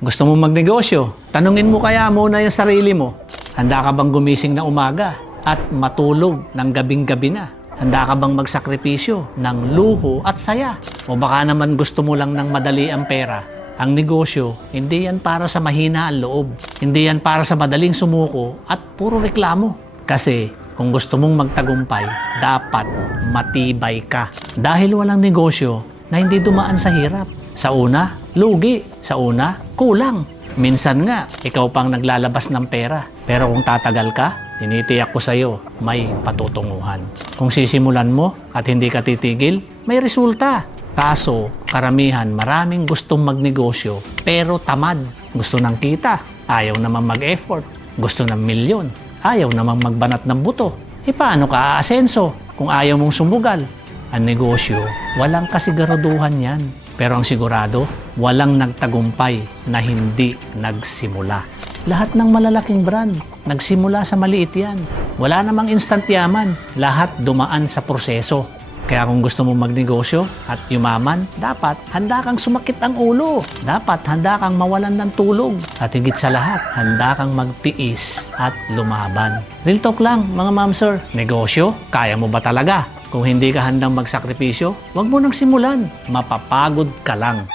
Gusto mo magnegosyo? Tanungin mo kaya muna yung sarili mo. Handa ka bang gumising na umaga at matulog ng gabing-gabi na? Handa ka bang magsakripisyo ng luho at saya? O baka naman gusto mo lang ng madali ang pera? Ang negosyo, hindi yan para sa mahina ang loob. Hindi yan para sa madaling sumuko at puro reklamo. Kasi kung gusto mong magtagumpay, dapat matibay ka. Dahil walang negosyo na hindi dumaan sa hirap. Sa una, lugi. Sa una, kulang. Minsan nga, ikaw pang naglalabas ng pera. Pero kung tatagal ka, tinitiyak ko sa'yo, may patutunguhan. Kung sisimulan mo at hindi ka titigil, may resulta. Kaso, karamihan, maraming gustong magnegosyo, pero tamad. Gusto ng kita, ayaw namang mag-effort. Gusto ng milyon, ayaw namang magbanat ng buto. E paano ka aasenso kung ayaw mong sumugal? Ang negosyo, walang kasiguraduhan yan. Pero ang sigurado, walang nagtagumpay na hindi nagsimula. Lahat ng malalaking brand, nagsimula sa maliit yan. Wala namang instant yaman. Lahat dumaan sa proseso. Kaya kung gusto mo magnegosyo at yumaman, dapat handa kang sumakit ang ulo. Dapat handa kang mawalan ng tulog. At higit sa lahat, handa kang magtiis at lumaban. Real talk lang, mga ma'am sir. Negosyo, kaya mo ba talaga? Kung hindi ka handang magsakripisyo, huwag mo nang simulan. Mapapagod ka lang.